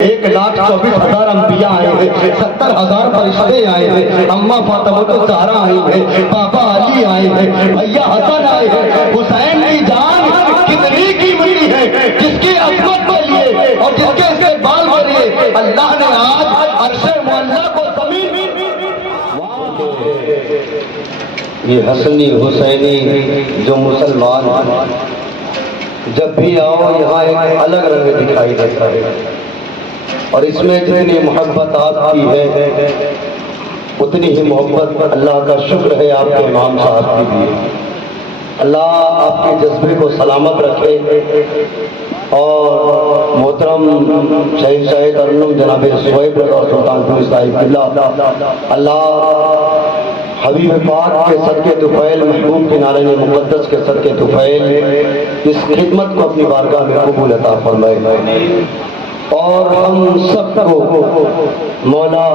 1,24,000 انبیاء آئے ہیں، 70,000 فرشتے آئے ہیں، اماں فاطمہ الزہرا آئی ہیں، بابا علی آئے ہیں، بھیا حسن آئے ہیں۔ حسین کی جان کتنی قیمتی ہے، جس کی عظمت کے لیے اور جس کے استقبال کے لیے اللہ نے آج عرش معلیٰ کو زمین یہ حسنی حسینی جو مسلمان جب بھی آؤ یہاں ایک الگ رنگ دکھائی دیتا ہے، اور اس میں جتنی محبت آپ کی ہے اتنی ہی محبت اللہ کا شکر ہے آپ کے امام صاحب کی بھی۔ اللہ آپ کے جذبے کو سلامت رکھے، اور محترم شہنشاہ ترنم جناب سہیب اور سلطان پور صاحب اللہ حبیب پاک کے صدقے طفیل، محبوب کے نارین مقدس کے صدقے طفیل اس خدمت کو اپنی بارگاہ میں قبول عطا فرمائے، اور ہم سب کو مولا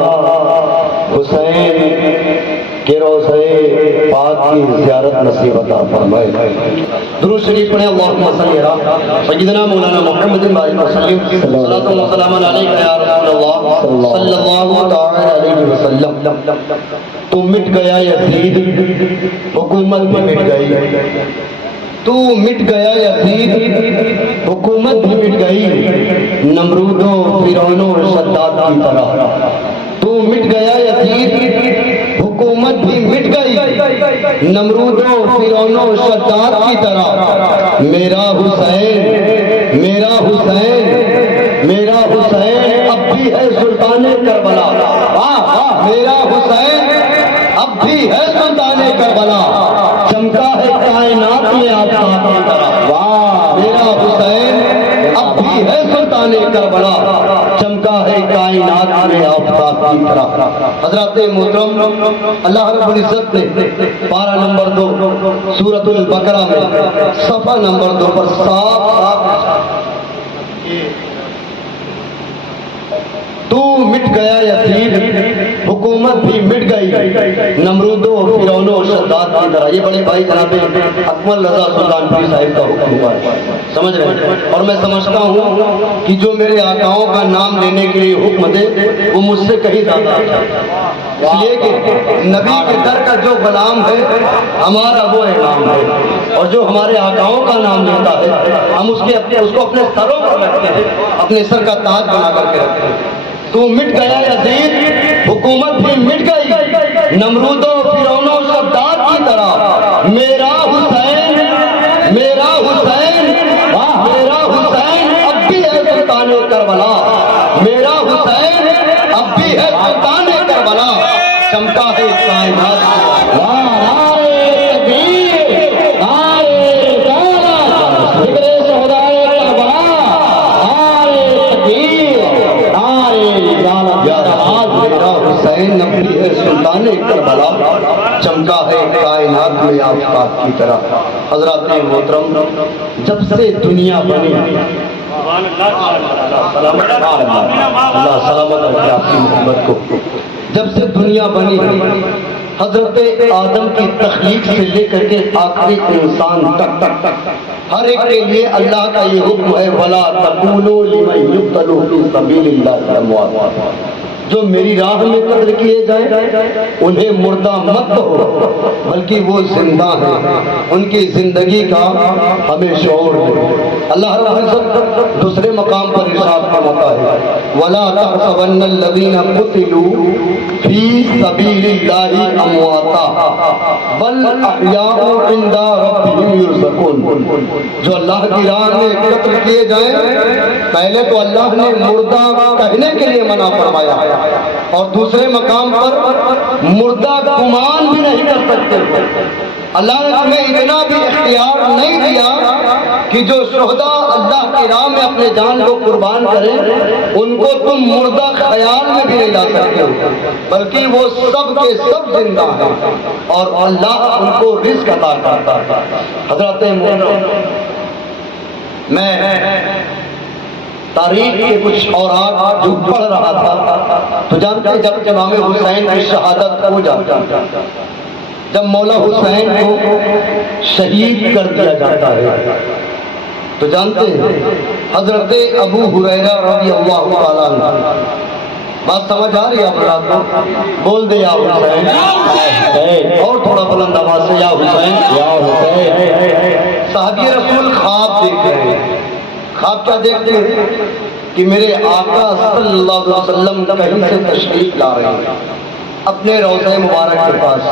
حسین کے روضہ پاک کی زیارت نصیب عطا فرمائے۔ درود شریف پڑھیں، اللہم صلی علی سیدنا مولانا محمد بارک وسلم، صلاۃ اللہ سلام علیک یا رسول اللہ صلی اللہ تعالی علیہ وسلم۔ تو مٹ گیا یزید، حکومت بھی مٹ گئی، تو مٹ گیا یزید، حکومت بھی مٹ گئی، نمرود و فرعون و شداد کی طرح۔ تو مٹ گیا یزید، حکومت بھی مٹ گئی، نمرود و فرعون و شداد کی طرح۔ میرا حسین، میرا حسین، میرا حسین اب بھی ہے سلطان کربلا، میرا حسین اب بھی ہے سلطان کربلا، چمکا ہے کائنات میں آفتاب کی طرح۔ واہ، میرا حسین اب بھی ہے سلطان کربلا، چمکا ہے کائنات میں آفتاب کی طرح۔ حضرات محترم، اللہ رب العزت نے پارہ نمبر 2 سورۃ البقرہ میں صفحہ نمبر 2 پر صاف تو مٹ گیا یزید، حکومت بھی مٹ گئی، نمرود و فرعون و شداد کی طرح۔ یہ بڑے بھائی جناب اکمل رضا سلطان پور صاحب کا حکم ہوا ہے، سمجھ رہے ہیں؟ اور میں سمجھتا ہوں کہ جو میرے آقاؤں کا نام لینے کے لیے حکم دے وہ مجھ سے کہیں زیادہ اچھا ہے، اس لیے کہ نبی کے در کا جو غلام ہے ہمارا وہ امام ہے، اور جو ہمارے آقاؤں کا نام لیتا ہے ہم اس کو اپنے سروں پر رکھتے ہیں، اپنے سر کا تاج بنا کر کے رکھتے ہیں۔ تو مٹ گیا یزید، حکومت بھی مٹ گئی، نمرود و فرعون و شداد کی طرح۔ میرا حسین، میرا حسین، میرا حسین اب بھی ہے سلطان کربلا، میرا حسین اب بھی ہے سلطان کربلا، چمکا ہے کائنات۔ نبی ہے سلطان کربلا، چمکا ہے کائنات میں آفتاب کی طرح۔ حضرات محترم، جب سے دنیا بنی، اللہ سلامت رکھے آپ کی محبت کو، جب سے دنیا بنی حضرت آدم کی تخلیق سے لے کر کے آخری انسان تک ہر ایک کے لیے اللہ کا یہ حکم ہے، وَلَا تَقُولُوا لِمَن يُقْتَلُ فِي سَبِيلِ اللَّهِ أَمْوَاتٌ۔ جو میری راہ میں قتل کیے جائیں انہیں مردہ مت کہو، بلکہ وہ زندہ ہیں، ان کی زندگی کا ہمیں شعور ہے۔ اللہ رب العزت دوسرے مقام پر ارشاد فرماتا ہے، وَلَا تَحْسَبَنَّ الَّذِينَ قُتِلُوا فِي سَبِيلِ اللَّهِ أَمْوَاتًا بَلْ أَحْيَاءٌ عِندَ رَبِّهِمْ يُرْزَقُونَ۔ جو اللہ کی راہ میں قتل کیے جائیں، پہلے تو اللہ نے مردہ کہنے کے لیے منع فرمایا، اور دوسرے مقام پر مردہ گمان بھی نہیں کر سکتے۔ اللہ نے تمہیں اتنا بھی اختیار نہیں دیا کہ جو شہداء اللہ کی راہ میں اپنے جان کو قربان کریں ان کو تم مردہ خیال میں بھی نہیں لا سکتے، بلکہ وہ سب کے سب زندہ ہیں اور اللہ ان کو رزق عطا کرتا ہے۔ حضرت محترم، میں تاریخ کے کچھ اوراق جو پڑھ رہا تھا تو جانتے ہیں جب امام حسین کی شہادت ہو جاتی، جب مولا حسین کو شہید کر دیا جاتا ہے تو جانتے ہیں حضرت ابو ہریرہ رضی اللہ تعالیٰ عنہ، بات سمجھ آ رہی ہے آپ رات کو؟ بول دے یا حسین، اور تھوڑا بلند آواز سے یا حسین، یا حسین۔ صحابی رسول خواب دیکھ رہے ہیں۔ خواب کیا دیکھتے ہیں؟ کہ میرے آقا صلی اللہ علیہ وسلم کہیں سے تشریف لا رہے ہیں اپنے روضہ مبارک کے پاس،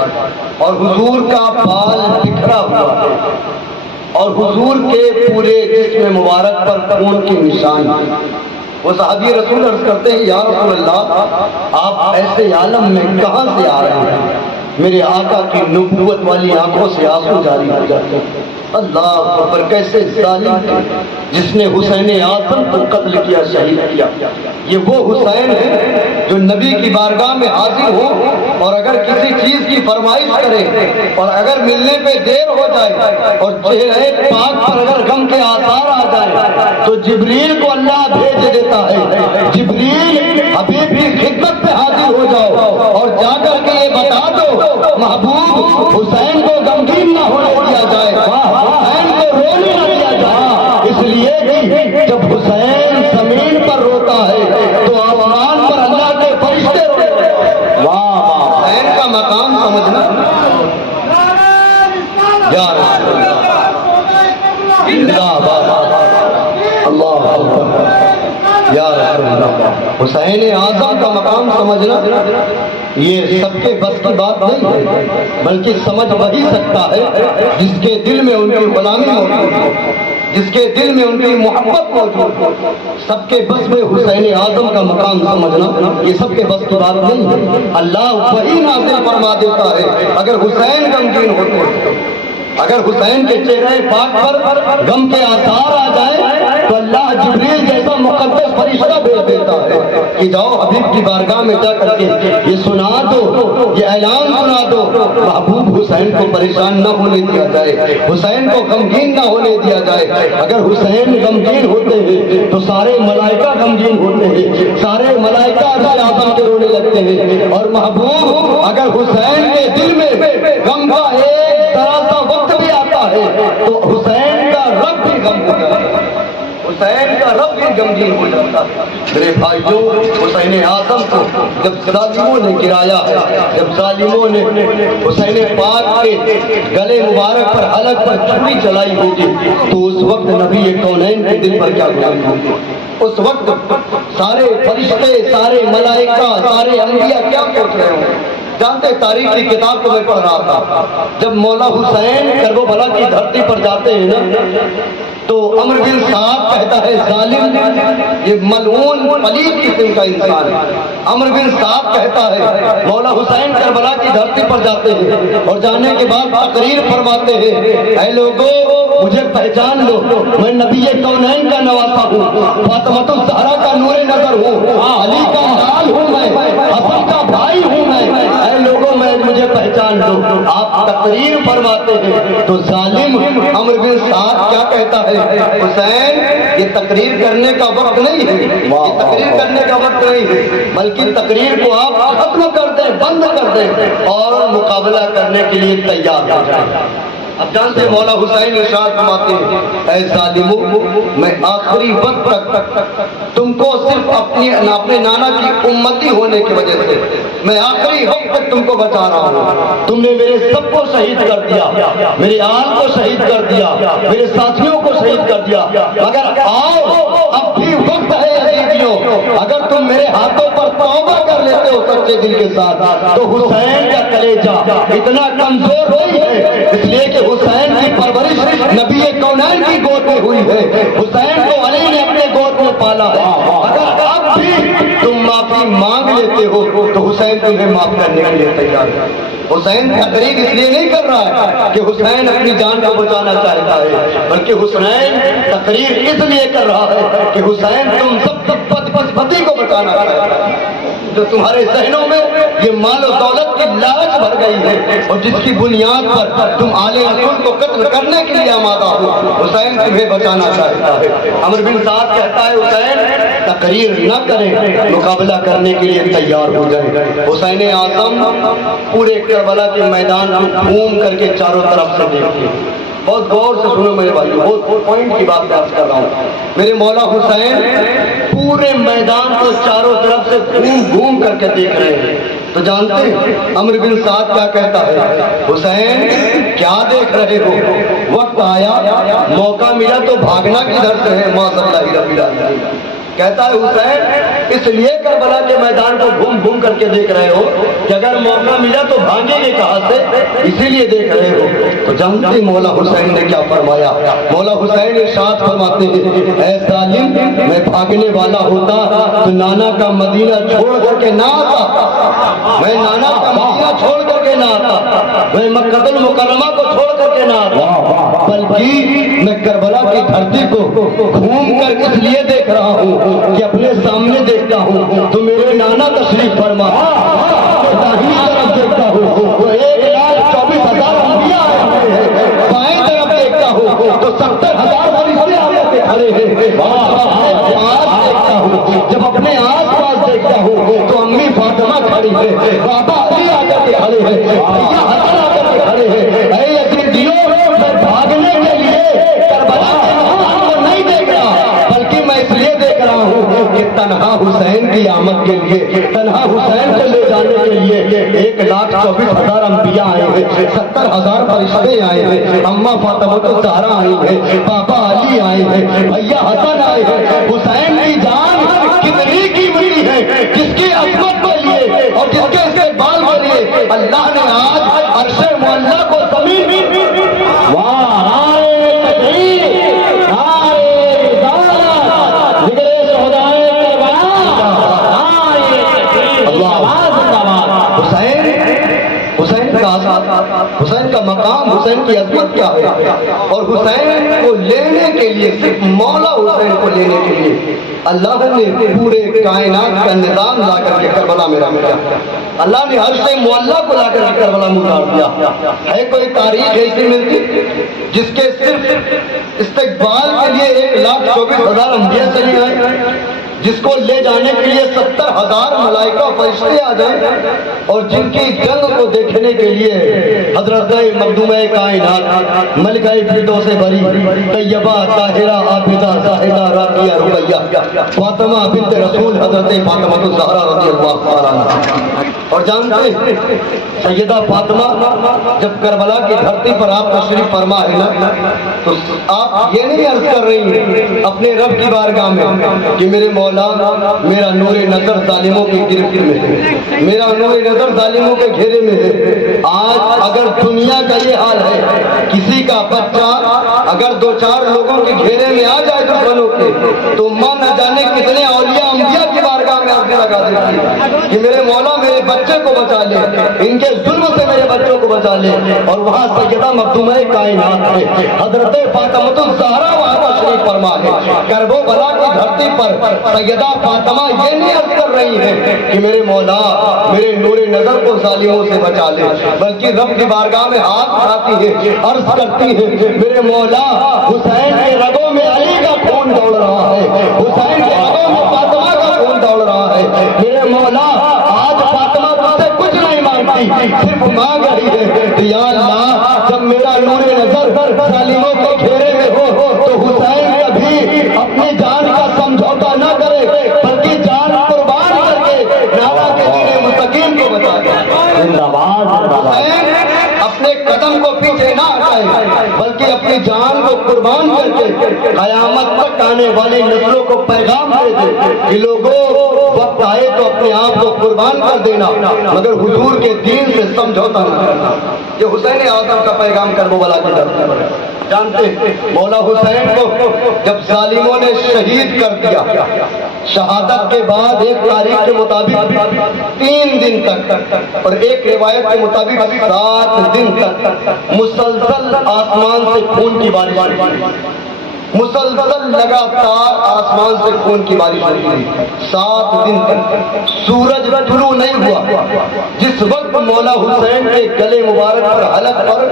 اور حضور کا بال بکھرا ہوا ہے اور حضور کے پورے جسم مبارک پر خون کے نشان ہیں۔ وہ صحابی رسول عرض کرتے ہیں یا رسول اللہ، آپ ایسے عالم میں کہاں سے آ رہے ہیں؟ میرے آقا کی نبوت والی آنکھوں سے آنسو جاری ہو جاتے ہیں۔ اللہ اکبر، کیسے ظالم تھے جس نے حسین اعظم کو قتل کیا، شہید کیا۔ یہ وہ حسین ہے جو نبی کی بارگاہ میں حاضر ہو اور اگر کسی چیز کی فرمائش کرے اور اگر ملنے پہ دیر ہو جائے اور چہرے پاک پر اگر غم کے آثار آ جائے تو جبریل کو اللہ بھیج دیتا ہے، جبریل حبیب کی خدمت پہ حاضر ہو جاؤ اور جا کر کے یہ بتا دو محبوب حسین کو غمگین نہ ہونے دیا جائے، حسین کو رونے نہ دیا جائے، اس لیے کہ جب حسین زمین پر روتا ہے تو آسمان پر اللہ کے فرشتے روتے ہیں۔ واہ، حسین کا مقام سمجھنا یا رسول اللہ، اللہ یا رسول اللہ، حسین اعظم کا مقام سمجھنا یہ سب کے بس کی بات نہیں ہے، بلکہ سمجھ وہی سکتا ہے جس کے دل میں ان کی غلامی موجود ہو، جس کے دل میں ان کی محبت موجود ہو۔ سب کے بس میں حسین اعظم کا مقام سمجھنا یہ سب کے بس کی بات نہیں ہے۔ اللہ وہی نازل فرما دیتا ہے اگر حسین غمگین ہوتے، اگر حسین کے چہرے پاک پر غم کے آثار آ جائے تو اللہ جبریل جیسا مقدس فرشتہ بھیج دیتا ہے کہ جاؤ حبیب کی بارگاہ میں جا کر کے یہ سنا دو، یہ اعلان سنا دو، محبوب حسین کو پریشان نہ ہونے دیا جائے، حسین کو غمگین نہ ہونے دیا جائے۔ اگر حسین غمگین ہوتے ہیں تو سارے ملائکہ غمگین ہوتے ہیں، سارے ملائکہ اعظم کے رونے لگتے ہیں، اور محبوب اگر حسین کے دل میں غم کا ایک ذرا سا وقت بھی آتا ہے تو حسین کا رب بھی غم ہو جاتا ہے، حسین کا رب بھی غمگین ہو جاتا ہے۔ میرے بھائیو، حسین اعظم کو جب ظالموں نے گرایا ہے، جب ظالموں نے حسین پاک کے گلے مبارک پر حلق پر چھری چلائی ہوگی تو اس وقت نبی کونین کے دل پر کیا گزری ہوگی؟ اس وقت سارے فرشتے، سارے ملائکہ، سارے انبیاء کیا سوچ رہے ہوں؟ جانتے تاریخ کی کتاب کو میں پڑھ رہا تھا، جب مولا حسین کربلا کی دھرتی پر جاتے ہیں نا تو عمر بن سعد کہتا ہے ظالم، یہ ملعون پلید قسم کا انسان ہے۔ عمر بن سعد کہتا ہے مولا حسین کربلا کی دھرتی پر جاتے ہیں اور جانے کے بعد تقریر فرماتے ہیں، اے لوگوں مجھے پہچان لو، میں نبی کونین کا نواسا ہوں، فاطمہ الزہرا کا نور نظر ہوں، علی کا لال ہوں، میں حسن کا بھائی ہوں، میں اے لوگوں میں مجھے پہچان لو۔ آپ تقریر فرماتے ہیں تو ظالم عمر بن سعد کیا کہتا ہے، حسین یہ تقریر کرنے کا وقت نہیں ہے، یہ تقریر کرنے کا وقت نہیں ہے، بلکہ تقریر کو آپ ختم کر دیں، بند کر دیں اور مقابلہ کرنے کے لیے تیار ہو جائیں۔ اب جانتے مولا حسین ارشاد فرماتے ہیں، اے ظالمو میں آخری وقت تک تم کو صرف اپنے نانا کی امتی ہونے کی وجہ سے میں آخری وقت تک تم کو بچا رہا ہوں۔ تم نے میرے سب کو شہید کر دیا، میرے آل کو شہید کر دیا، میرے ساتھیوں کو شہید کر دیا، مگر آؤ اب بھی وقت ہے عزیزیوں، اگر تم میرے ہاتھوں پر توبہ کر لیتے ہو سچے دل کے ساتھ تو حسین کا کلیجہ اتنا کمزور نہیں ہے، اس لیے کہ حسین کی پرورش نبی کونین کی گود میں ہوئی ہے، حسین کو علی نے اپنے گود میں پالا ہے۔ اگر اب بھی تم معافی مانگ لیتے ہو تو حسین تمہیں معاف کرنے کے لیے تیار ہے۔ حسین تقریر اس لیے نہیں کر رہا ہے کہ حسین اپنی جان کو بچانا چاہتا ہے، بلکہ حسین تقریر اس لیے کر رہا ہے کہ حسین تم سب بدبختی کو بچانا چاہتا ہے، جو تمہارے ذہنوں میں یہ مال و دولت کی لالچ بھر گئی ہے اور جس کی بنیاد پر تم آل رسول کو قتل کرنے کے لیے آمادہ ہو، حسین تمہیں بچانا چاہتا ہے۔ عمر بن سعد کہتا ہے حسین تقریر نہ کریں، مقابلہ کرنے کے لیے تیار ہو جائیں۔ حسین اعظم پورے کربلا کے میدان کو گھوم کر کے چاروں طرف سے دیکھتے بہت غور سے سنو میرے بھائی، بہت پوائنٹ کی بات درج کر رہا ہوں۔ میرے مولا حسین پورے میدان کو چاروں طرف سے گھوم گھوم کر کے دیکھ رہے ہیں، تو جانتے ہیں عمرو بن سعد کیا کہتا ہے؟ حسین کیا دیکھ رہے ہو؟ وقت آیا، موقع ملا تو بھاگنا کدھر سے ہے؟ معاذ اللہ رب العالمین۔ کہتا ہے حسین اس لیے کربلا کے میدان کو گھوم گھوم کر کے دیکھ رہے ہو کہ اگر موقع ملا تو بھاگیں گے کہاں سے، اسی لیے دیکھ رہے ہو۔ تو جانتے مولا حسین نے کیا فرمایا؟ مولا حسین ارشاد فرماتے ہیں، اے ظالم، میں بھاگنے والا ہوتا تو نانا کا مدینہ چھوڑ کر کے نہ آتا، میں نانا کا مدینہ چھوڑ کر کے نہ آتا، میں مکہ المکرمہ کو چھوڑ کر کے نہ آتا، بلکہ میں کربلا کی دھرتی کو گھوم کر اس لیے دیکھ رہا ہوں کہ اپنے سامنے دیکھتا ہوں تو میرے نانا تشریف فرما، داہنی طرف دیکھتا ہوں تو 1,24,000 انبیاء آئے ہوئے ہیں، بائیں طرف دیکھتا ہوں تو 70,000 فرشتے آ کے کھڑے ہیں، آس دیکھتا ہوں، جب اپنے آس پاس دیکھتا ہوں تو امی فاطمہ کھڑی ہے، بابا علی آ کر کے کھڑے ہیں، بھیا حسن آ کر کے کھڑے ہیں۔ اے یزیدیوں، میں بھاگنے کے لیے کربلا کے میدان کو نہیں دیکھ رہا، بلکہ میں اس لیے دیکھ رہا ہوں کہ تنہا حسین کی آمد کے لیے، تنہا حسین کو لے جانے کے لیے 1,24,000 انبیاء آئے ہیں، 70,000 فرشتے آئے ہیں، اماں فاطمہ الزہرا آئی ہیں، بابا علی آئے ہیں، بھیا حسن آئے ہیں۔ حسین کی جان کتنی قیمتی ہے، جس کی عظمت کے لیے اور جس کے استقبال کے لیے اللہ نے آج عرش معلیٰ کو زمین حسین کا مقام، حسین کی عظمت کیا ہے، اور حسین کو لینے کے لیے، صرف مولا حسین کو لینے کے لیے اللہ نے پورے کائنات کا نظام لا کر کے کربلا میں رکھ دیا، اللہ نے عرش معلیٰ کو لا کر کے کربلا میں اتار دیا۔ ہے کوئی تاریخ ایسی ملتی جس کے صرف استقبال کے لیے 1,24,000 انبیاء چلی آئے، جس کو لے جانے کے لیے 70,000 ملائکہ فرشتے آ جائیں، اور جن کی جنگ کو دیکھنے کے لیے حضرت مخدومہ کائنات ملکہ فردوس بری طیبہ طاہرہ عابدہ زاہدہ راقیہ رقیہ فاطمہ بنت رسول حضرت فاطمہ الزہرا رضی اللہ عنہا۔ اور جانتے ہیں سیدہ فاطمہ جب کربلا کی دھرتی پر آپ تشریف فرما ہے نا، تو آپ یہ نہیں عرض کر رہی ہیں اپنے رب کی بارگاہ میں کہ میرے مولا میرا نور نظر ظالموں کی گرفت میں ہے، میرا نور نظر ظالموں کے گھیرے میں ہے۔ آج اگر دنیا کا یہ حال ہے، کسی کا بچہ اگر 2-4 لوگوں کے گھیرے میں آ جائے دشمنوں کے، تو ماں نہ جانے کتنے اولیاء انبیاء کی بارگاہ میں آگے لگا دیتی ہے کہ میرے مولا میرے بچے کو بچا لے، ان کے ظلم سے میرے بچوں کو بچا لے۔ اور وہاں سیدہ مخدومہ کائنات ہے حضرت فاطمہ الزہرا وہاں تشریف فرما ہے۔ کربلا کی دھرتی پر سیدہ فاطمہ یہ نہیں عرض کر رہی ہے کہ میرے مولا میرے نور نظر کو ظالموں سے بچا لے، بلکہ رب کی بارگاہ میں ہاتھ اٹھاتی ہے، عرض کرتی ہے میرے مولا حسین کے رگوں میں علی کا خون دوڑ رہا ہے، حسین کے رگوں میں فاطمہ کا خون دوڑ رہا ہے، میرے مولا آج فاطمہ تجھ سے کچھ نہیں مانگتی، صرف مانگ رہی ہے یا اللہ جب میرا نور نظر ظالموں کے گھیرے میں ہو تو حسین کبھی اپنی جان کا سمجھوتا نہ کرے، بلکہ جان قربان کر کے نانا کے دین مستقیم کو بچائے۔ حسین اپنے قدم کو پیچھے نہ ہٹائے، بلکہ اپنی جان کو قربان کر کے قیامت تک آنے والی نسلوں کو پیغام دے دے کہ لوگوں وقت آئے تو اپنے آپ کو قربان کر دینا، مگر حضور کے دین سے سمجھوتا نہ کرنا۔ یہ حسین اعظم کا پیغام کربلا کی دھرتی پر ہے۔ جانتے مولا حسین کو جب ظالموں نے شہید کر دیا، شہادت کے بعد ایک تاریخ کے مطابق 3 دن تک اور ایک روایت کے مطابق 7 دن تک مسلسل آسمان سے خون کی بارش ہوئی، مسلسل لگاتار آسمان سے خون کی بارش ہوئی 7 دن تک، سورج طلوع نہیں ہوا۔ جس وقت مولا حسین کے گلے مبارک پر حلق پر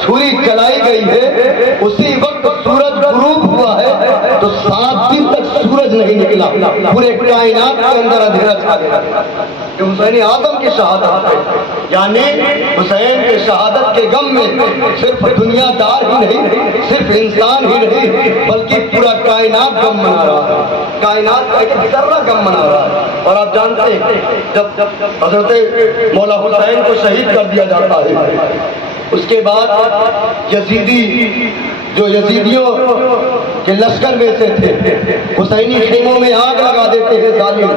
چھری چلائی گئی ہے، اسی وقت وقت سورج غروب ہوا ہے تو 7 دن تک سورج نہیں نکلا، پورے کائنات کے اندر اندھیرا چھا گیا. کہ حسین اعظم کی شہادت ہے، یعنی حسین کے شہادت کے غم میں صرف دنیا دار ہی نہیں، صرف انسان ہی نہیں، بلکہ پورا کائنات غم منا رہا ہے، کائنات کا ایک ذرہ غم منا رہا ہے. اور آپ جانتے ہیں جب حضرت مولا حسین کو شہید کر دیا جاتا ہے، اس کے بعد یزیدی جو یزیدیوں کے لشکر میں سے تھے حسینی خیموں میں آگ لگا دیتے ہیں ظالم،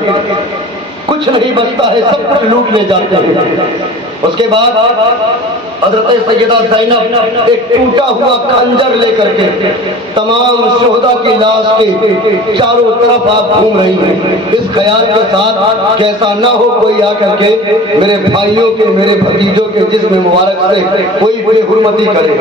کچھ نہیں بچتا ہے، سب کچھ لوٹ لے جاتے ہیں. اس کے بعد حضرت سیدہ زینب ایک ٹوٹا ہوا خنجر لے کر کے تمام شہداء کی لاش کے چاروں طرف آپ گھوم رہی ہیں، اس خیال کے ساتھ کہ ایسا نہ ہو کوئی آ کر کے میرے بھائیوں کے، میرے بھتیجوں کے جسم مبارک سے کوئی بے حرمتی کرے.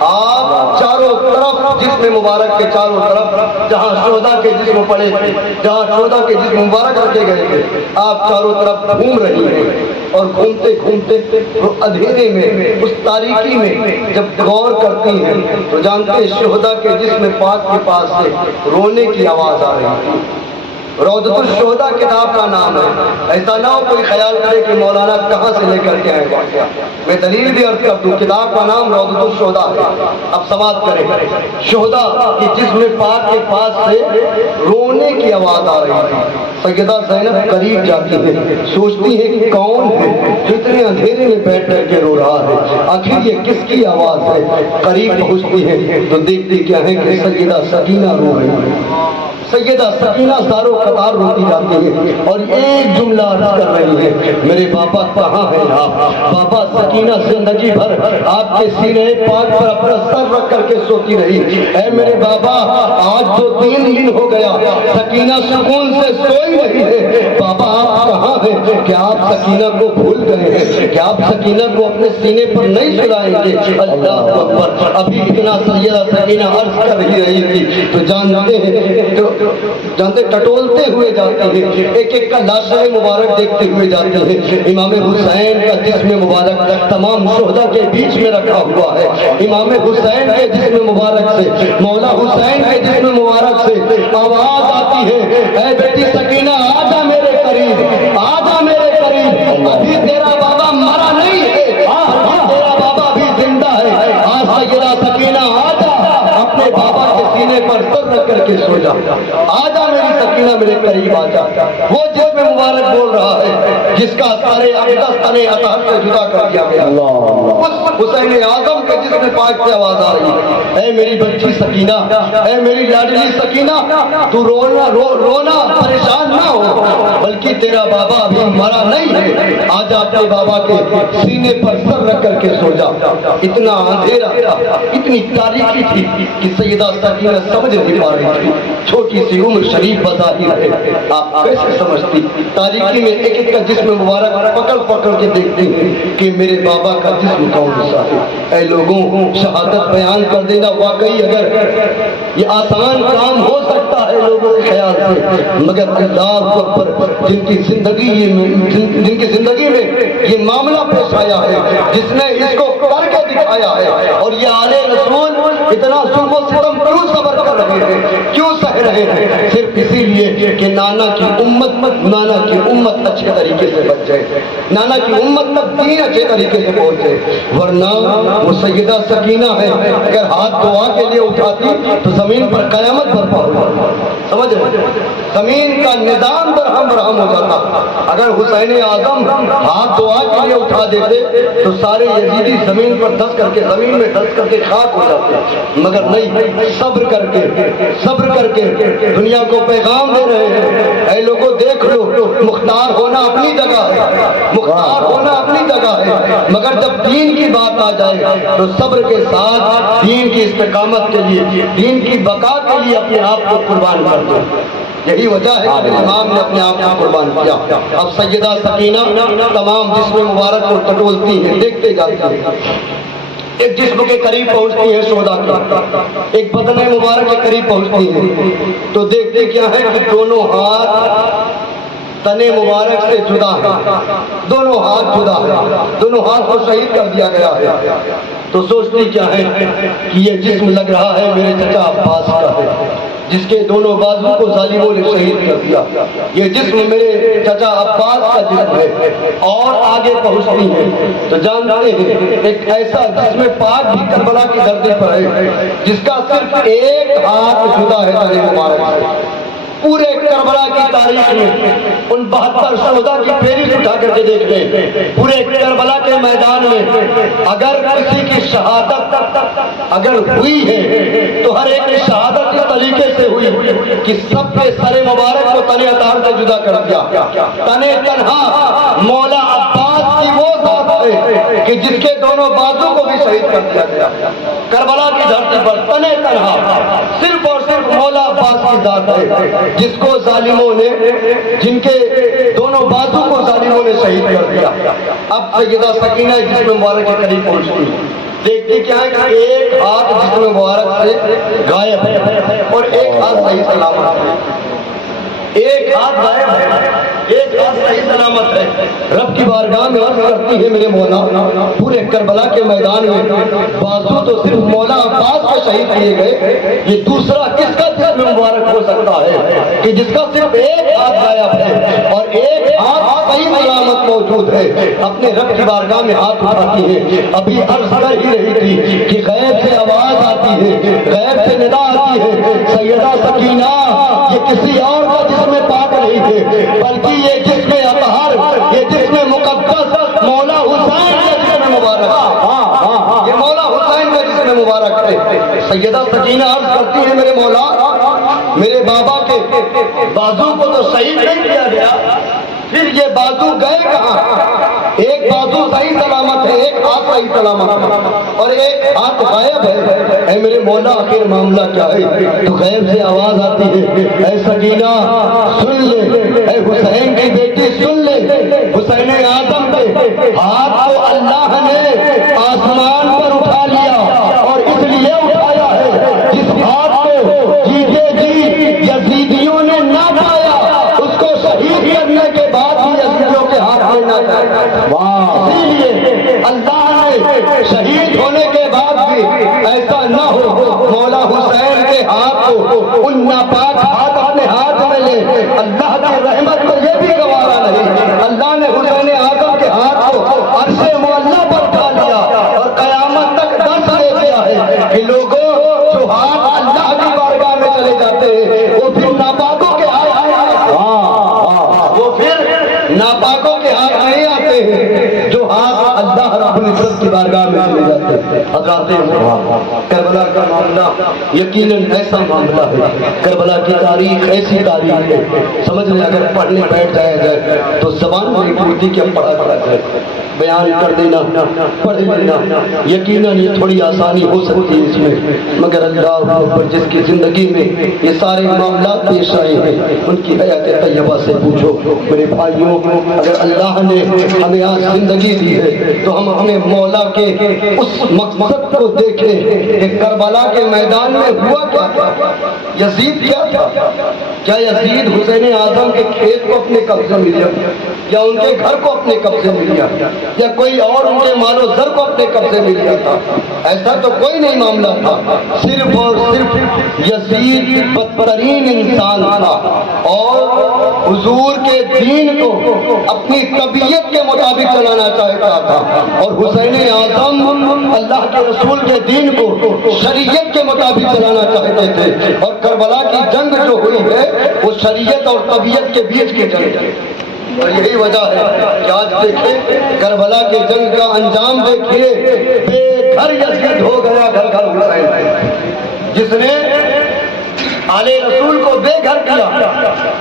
آپ چاروں طرف جسم مبارک کے چاروں طرف جہاں شہداء کے جسم پڑے تھے، جہاں شہداء کے جسم مبارک رکھے گئے تھے، آپ چاروں طرف گھوم رہی ہیں. اور گھومتے گھومتے وہ اندھیرے میں، اس تاریکی میں جب غور کرتی ہیں تو جانتے ہیں شہداء کے جسم پاک کے پاس سے رونے کی آواز آ رہی ہے. روضۃ الشہداء کتاب کا نام ہے. ایسا نہ ہو کوئی خیال کرے کہ مولانا کہاں سے لے کر کے آئے گا. میں دلیل بھی عرض کر دوں، کتاب کا نام روضۃ الشہداء ہے. اب سماعت کریں، شہداء کی جسم پاک کے پاس سے رونے کی آواز آ رہی ہے. سیدہ زینب قریب جاتی ہے، سوچتی ہے کہ کون ہے جو اتنے اندھیرے میں بیٹھ کر کے رو رہا ہے، آخر یہ کس کی آواز ہے. قریب پہنچتی ہے تو دیکھتی کیا ہے کہ سیدہ سکینہ رو رہی ہے. سیدہ سکینہ زاروں قطار روتی جاتی ہے اور ایک جملہ عرض کر رہی ہے، میرے بابا کہاں ہیں آپ. بابا سکینہ زندگی بھر آپ کے سینے پاک پر اپنا سر رکھ کر کے سوتی رہی. اے میرے بابا آج تو 3 دن ہو گیا سکینہ سکون سے سوئی رہی ہے. بابا آپ کہاں ہیں؟ کیا آپ سکینہ کو بھول گئے ہیں؟ کیا آپ سکینہ کو اپنے سینے پر نہیں سلائیں گے؟ اللہ اکبر. ابھی اتنا سیدہ سکینہ عرض کر رہی تھی تو جانتے ٹٹولتے ہوئے جاتے ہیں، ایک ایک کا لاشیں مبارک دیکھتے ہوئے جاتے ہیں. امام حسین کا جسم مبارک تمام شہداء کے بیچ میں رکھا ہوا ہے. امام حسین کے جسم مبارک سے، مولا حسین کے جسم مبارک سے آواز آتی ہے، اے بیٹی سکینہ آجا میرے قریب، آجا میرے قریب، ابھی تیرا بابا مرا نہیں ہے، ابھی تیرا بابا بھی زندہ ہے. آج سیدہ سکینہ آجا، اپنے بابا کے سینے پر سر رکھ کر کے سو جا. آجا میری سکینہ میرے قریب آجا. وہ جس میں مبارک بول رہا ہے جس کا سارے اقدس تنے اطہر سے جدا کر دیا گیا، اس حسین اعظم کے جس میں پاک سے آواز آ رہی ہے، اے میری بچی سکینہ، اے میری لاڈلی سکینہ، تو رونا پریشان نہ ہو، بلکہ تیرا بابا ابھی مرا نہیں ہے. آجا اپنے بابا کے سینے پر سر رکھ کر کے سو جا. اتنا اندھیرا تھا، اتنی تاریکی تھی کہ سیدہ سکینہ سمجھ نہیں پا رہی تھی. چھوٹی سی عمر شریف بظاہر ہے، آپ کیسے سمجھتی؟ تاریکی میں ایک ایک کا جسم مبارک پکڑ پکڑ کے دیکھتی ہیں کہ میرے بابا کا جسم کون سا ہے. اے لوگوں، شہادت بیان کر دینا واقعی اگر یہ آسان کام ہو سکتا ہے لوگوں کے خیال سے، مگر اللہ اکبر جن کی زندگی میں یہ معاملہ پیش آیا ہے، جس نے اس کو کر کے دکھایا ہے. اور یہ آل رسول اتنا ظلم و ستم کیوں صبر کر رہے ہیں، کیوں سہ رہے ہیں؟ صرف اسی لیے کہ نانا کی امت اچھے طریقے سے بچ جائے، نانا کی امت تک دین اچھے طریقے سے پہنچ جائے. ورنہ وہ سیدہ سکینہ ہے، اگر ہاتھ دعا کے لیے اٹھاتی تو زمین پر قیامت برپا ہو جاتی. سمجھ رہے؟ زمین کا نظام درہم برہم ہو جاتا. اگر حسین اعظم ہاتھ دعا کے لیے اٹھا دیتے تو سارے یزیدی زمین پر دھس کر کے، زمین میں دھس کر کے خاک ہو جاتے. مگر نہیں، صبر کر کے دنیا کو پیغام دے رہے ہیں، اے لوگوں دیکھ لو، مختار ہونا اپنی جگہ ہے، مختار ہونا اپنی جگہ ہے، مگر جب دین کی بات آ جائے تو صبر کے ساتھ دین کی استقامت کے لیے، دین کی بقا کے لیے اپنے آپ کو قربان کر دو. یہی وجہ ہے کہ امام نے اپنے آپ کو قربان کیا. اب سیدہ سکینہ تمام جسم مبارک کو ٹٹولتی ہے، دیکھتے جاتی ہے. ایک جسم کے قریب پہنچتی ہے شہداء کے، ایک بدن مبارک کے قریب پہنچتی ہے تو دیکھتے کیا ہے کہ دونوں ہاتھ تنے مبارک سے جدا ہے، دونوں ہاتھ جدا ہے، دونوں ہاتھ کو شہید کر دیا گیا ہے. تو سوچتی کیا ہے کہ یہ جسم لگ رہا ہے میرے چچا عباس کا ہے، جس کے دونوں بازو کو ظالموں نے شہید کر دیا. یہ جسم میرے چچا عباس کا جسم ہے. اور آگے پہنچتی ہے تو جانتے ہیں ایک ایسا جسم پاک بھی کربلا کی دھرتی پر ہے جس کا صرف ایک ہاتھ جدا ہے تن مبارک سے. پورے کربلا کی تاریخ میں ان 72 شہداء کی فہرست اٹھا کر کے دیکھ لیں، پورے کربلا کے میدان میں اگر کسی کی شہادت اگر ہوئی ہے تو ہر ایک کی شہادت اس طریقے سے ہوئی کہ سب کے سر مبارک کو تنے اتار سے جدا کر دیا. تنے تنہا مولا عباس کی وہ ذات ہے کہ جس کے دونوں بازو کو بھی شہید کر دیا گیا. کربلا کی دھرتی پر تنے تنہا صرف اور صرف مولا عباس کی ذات ہے جس کو ظالموں نے، جن کے دونوں بازو کو ظالموں نے شہید کر دیا. اب سیدہ سکینہ جسم مبارک کے قریب پہنچتی، دیکھتی کیا ہے کہ ایک ہاتھ جسم مبارک سے غائب ہے اور ایک ہاتھ صحیح سلامت ہے. ایک ہاتھ غائب ہے، ایک ہاتھ صحیح سلامت ہے. رب کی بارگاہ میں عرض کرتی ہے میرے مولا، پورے کربلا کے میدان میں بازو تو صرف مولا عباس کا شہید کیے گئے، یہ دوسرا کس کا جسم مبارک ہو سکتا ہے کہ جس کا صرف ایک ہاتھ غائب ہے اور ایک ہاتھ صحیح سلامت موجود ہے. اپنے رب کی بارگاہ میں ہاتھ اٹھاتی ہے. ابھی عرض کر ہی رہی تھی کہ غیب سے آواز آتی ہے، غیب سے ندا آتی ہے، سیدہ سکینہ یہ کسی اور کا جسم پاک نہیں ہے بلکہ یہ جسم اطہر، یہ جسم مقدس مولا حسین کا جسم مبارک ہے. یہ مولا حسین کا جسم مبارک ہے. سیدہ سکینہ عرض کرتی ہے میرے مولا، میرے بابا کے بازو کو تو شہید نہیں کیا گیا، پھر یہ بازو گئے کہاں؟ ایک بازو صحیح سلامت ہے، ایک ہاتھ صحیح سلامت ہے اور ایک ہاتھ غائب ہے. اے میرے مولا آخر معاملہ کیا ہے؟ تو غیب سے آواز آتی ہے، اے سکینہ سن لے، اے حسین کی بیٹی سن لے، حسین اعظم کے ہاتھ کو اللہ نے آسمان پر اٹھا لیا اور اس لیے اٹھایا ہے جس ہاتھ کو جیتے جی یزیدیوں نے نہ کھایا اس کو شہید کرنے کے بعد بھی یزیدیوں کے ہاتھ میں نہ کھایا. اسی لیے اللہ نے شہید ہونے کے بعد بھی ایسا نہ ہو مولا حسین کے ہاتھ کو ان ناپاک ہاتھ اپنے ہاتھ میں لے. اللہ کی رحمت کو یہ بھی گوارا نہیں، اللہ نے حسین اعظم کے ہاتھ کو عرش معلیٰ پر اٹھا لیا اور قیامت تک درس دے دیا ہے کہ لوگوں جو ہاتھ اللہ کی بارگاہ میں چلے جاتے ہیں وہ پھر ناپاکوں کے ہاتھ ناپاکوں کے ہاتھ نہیں آتے ہیں، جو ہاتھ اللہ رب العزت کی بارگاہ میں چلے جاتے ہیں. حضرات کربلا کا معاملہ یقیناً ایسا معاملہ ہے، کربلا کی تاریخ ایسی تاریخ ہے سمجھ لیں اگر پڑھنے بیٹھ جایا جائے تو زبان میں پوچھتی کہ پڑھا جائے، بیان کر دینا، پڑھ لینا یقیناً یہ تھوڑی آسانی ہو سکتی ہے اس میں، مگر اللہ پر جس کی زندگی میں یہ سارے معاملات پیش آئے ہیں ان کی حیات طیبہ سے پوچھو. میرے بھائیوں اگر اللہ نے ہمیں آج زندگی دی ہے تو ہم اپنے مولا کے اس مقصد کو دیکھیں کہ کربلا کے میدان میں ہوا کیا تھا. یزید کیا تھا؟ کیا یزید حسین اعظم کے کھیت کو اپنے قبضے میں لیا یا ان کے گھر کو اپنے قبضے میں لیا یا کوئی اور ان کے مال و زر کو اپنے قبضے میں لیا تھا؟ ایسا تو کوئی نہیں معاملہ تھا. صرف اور صرف یزید بدترین انسان تھا اور حضور کے دین کو اپنی طبیعت کے مطابق چلانا چاہتا تھا اور حسین اعظم اللہ کے رسول کے دین کو شریعت کے مطابق چلانا چاہتے تھے. اور کربلا کی جنگ جو ہوئی ہے وہ شریعت اور طبیعت کے بیچ کی جنگ ہے اور یہی وجہ ہے کہ آج دیکھیں کربلا کے جنگ کا انجام دیکھیے، بے گھر یزید ہو گیا گھر گھر حسین، جس نے آل رسول کو بے گھر کیا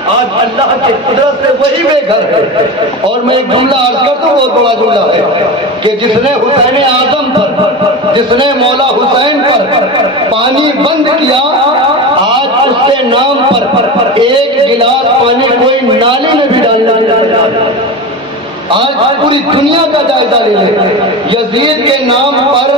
آج اللہ کے قدرت سے وہی بے گھر ہے. اور میں ایک جملہ عرض کر دوں، بہت بڑا جملہ ہے کہ جس نے حسین اعظم پر، جس نے مولا حسین پر پانی بند کیا آج اس کے نام پر ایک گلاس پانی کوئی نالی میں بھی ڈالنا نہیں. آج پوری دنیا کا جائزہ لے لیں، یزید کے نام پر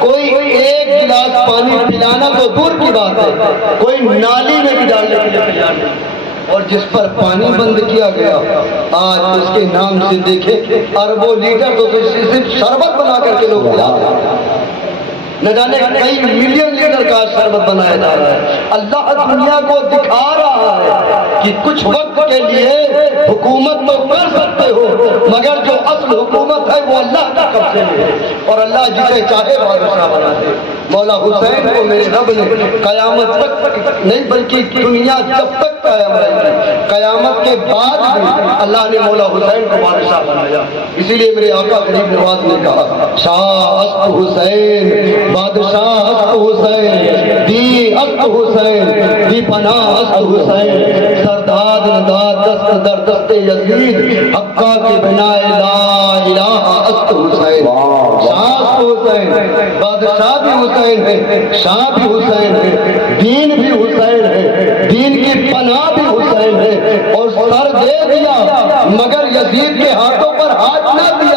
کوئی ایک گلاس پانی پلانا تو دور کی بات ہے، کوئی نالی میں بھی ڈالنے کے لیے تیار نہیں. اور جس پر پانی بند کیا گیا آج اس کے نام سے دیکھیں اربوں لیٹر تو صرف شربت بنا کر کے لوگ پلاتے ہیں. نہ جانے کئی ملین لیٹر کا شربت بنایا جا رہا ہے۔ اللہ دنیا کو دکھا رہا ہے کہ کچھ وقت کے لیے حکومت تو کر سکتے ہو، مگر جو اصل حکومت ہے وہ اللہ کا قبضے میں ہے، اور اللہ جسے چاہے بادشاہ بنا دے۔ مولا حسین کو میرے رب نے قیامت تک نہیں بلکہ دنیا جب تک قائم رہے گی، قیامت کے بعد بھی اللہ نے مولا حسین کو بادشاہ بنایا۔ اسی لیے میرے آقا غریب نواز نے کہا شاہ است حسین، بادشاہ است حسین، دی است حسین، دی پناہ است حسین، سرداد نداد دست در دست یزید، حقہ کی بنا لا الہ است حسین۔ شاہ است حسین، بادشاہ بھی حسین ہے، شاہ بھی حسین ہے، دین بھی حسین ہے، دین کی پناہ بھی حسین ہے، اور سر دے دیا مگر یزید کے ہاتھوں پر ہاتھ نہ دیا۔